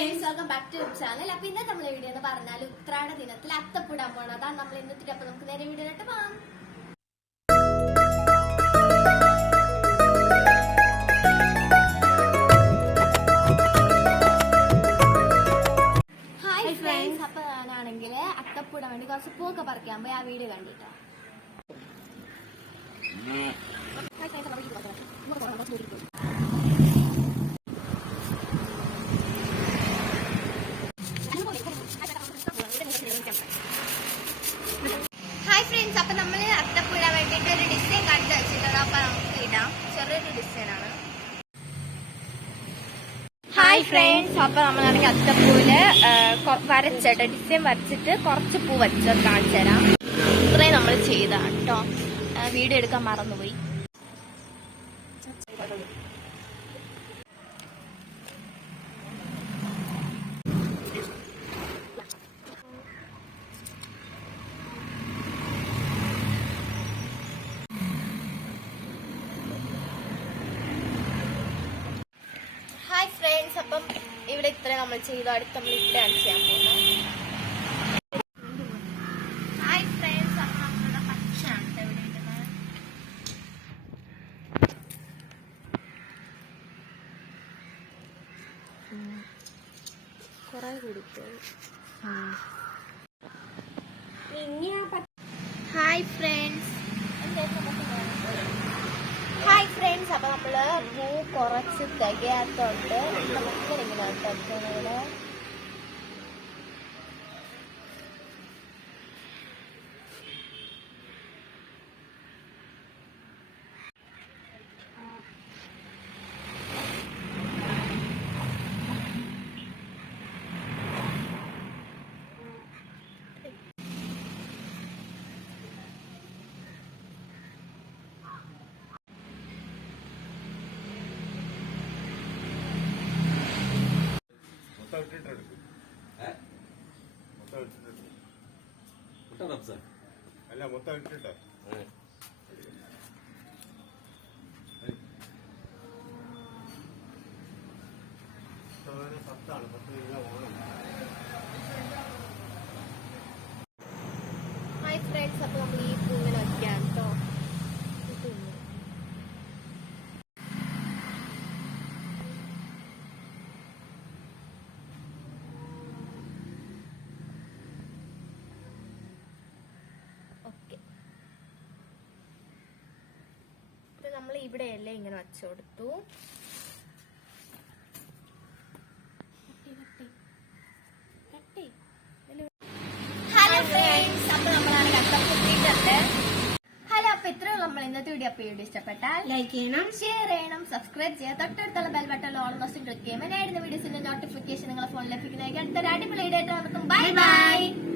Friends, welcome back to channel. അപ്പൊ ഇന്നത്തെ നമ്മളെ വീഡിയോ എന്ന് പറഞ്ഞാൽ ഉത്രാട ദിനത്തിൽ അത്തപ്പൂടാൻ പോകണം. അതാണ് നമ്മൾ ഇന്നത്തെ. അപ്പൊ നമുക്ക് നേരെ വീഡിയോയിലോട്ട് പോകാം. ഹായ് ഫ്രണ്ട്സ്, അപ്പൊ ഞാനാണെങ്കിൽ അത്തപ്പൂടാൻ വേണ്ടി കുറച്ച് പൂക്കെ പറിക്കാൻ പോയി ആ വീഡിയോ കണ്ടിട്ടോ. ഹായ് ഫ്രണ്ട്സ്, അപ്പൊ നമ്മള് അത്തപ്പൂഴ വേണ്ടിട്ട് ഒരു ഡിസൈൻ കണ്ടു വെച്ചിട്ടുണ്ട്. അപ്പൊ നമുക്ക് ഇടാം. ചെറിയൊരു ഡിസൈൻ ആണ്. ഹായ് ഫ്രണ്ട്സ്, അപ്പൊ നമ്മളാണെങ്കിൽ അത്തപ്പൂവില് വരച്ചിട്ട് ഡിസൈൻ വരച്ചിട്ട് കുറച്ച് പൂ വെച്ചത് കാണിച്ചു തരാം. ഇത്രയും നമ്മൾ ചെയ്താണ് കേട്ടോ. വീഡിയോ എടുക്കാൻ മറന്നുപോയി. ഹായ് ഫ്രണ്ട്സ്, അപ്പം ഇവിടെ ഇത്ര നമ്മൾ ചെയ്തു. അടുത്ത് നമ്മൾ ഇവിടെയാണ് ചെയ്യാൻ പോകുന്നത്. ഹായ് ഫ്രണ്ട്സ്, അപ്പം നമ്മളുടെ പച്ചയാണ് ഇവിടെ ഇടുന്നത്. കുറെ കുടിക്കും. ഹായ് ഫ്രണ്ട്സ്, അപ്പൊ നമ്മള് പൂ കുറച്ച് തികയാത്തോണ്ട് നമുക്ക് ഇങ്ങനെ ഇവിടെ അല്ല മൊത്തം ഇട്ടിട്ടോ. പത്താണ് 10 കിലോ ഓണം. ഹായ് ഫ്രണ്ട്സ്, അപ്പൊ നമ്മൾ ഈ പൂവിനെ വയ്ക്കാം കേട്ടോ. നമ്മൾ ഇവിടെയല്ലേ ഇങ്ങനെ വച്ചു കൊടുത്തു. ഹലോ ഫ്രണ്ട്സ്, അപ്പൊ നമ്മളാണ് കട്ടപ്പുട്ടിട്ടുണ്ട്. ഹലോ, അപ്പൊ ഇത്രയുള്ള നമ്മൾ ഇന്നത്തെ വീഡിയോ. അപ്പൊ വീഡിയോ ഇഷ്ടപ്പെട്ടാൽ ലൈക്ക് ചെയ്യണം, ഷെയർ ചെയ്യണം, സബ്സ്ക്രൈബ് ചെയ്യുക. തൊട്ടടുത്തുള്ള ബെൽ ബട്ടൺ ഓൾമോസ്റ്റ് ക്ലിക്ക് ചെയ്യുമ്പോൾ ഞാൻ ഇടുന്ന വീഡിയോസിന്റെ നോട്ടിഫിക്കേഷൻ നിങ്ങളെ ഫോണിൽ ലഭിക്കുന്നതായിരിക്കും. അടുത്തൊരു അടിപൊളി വീഡിയോ ആയിട്ട് നമുക്ക് ബൈ ബൈ.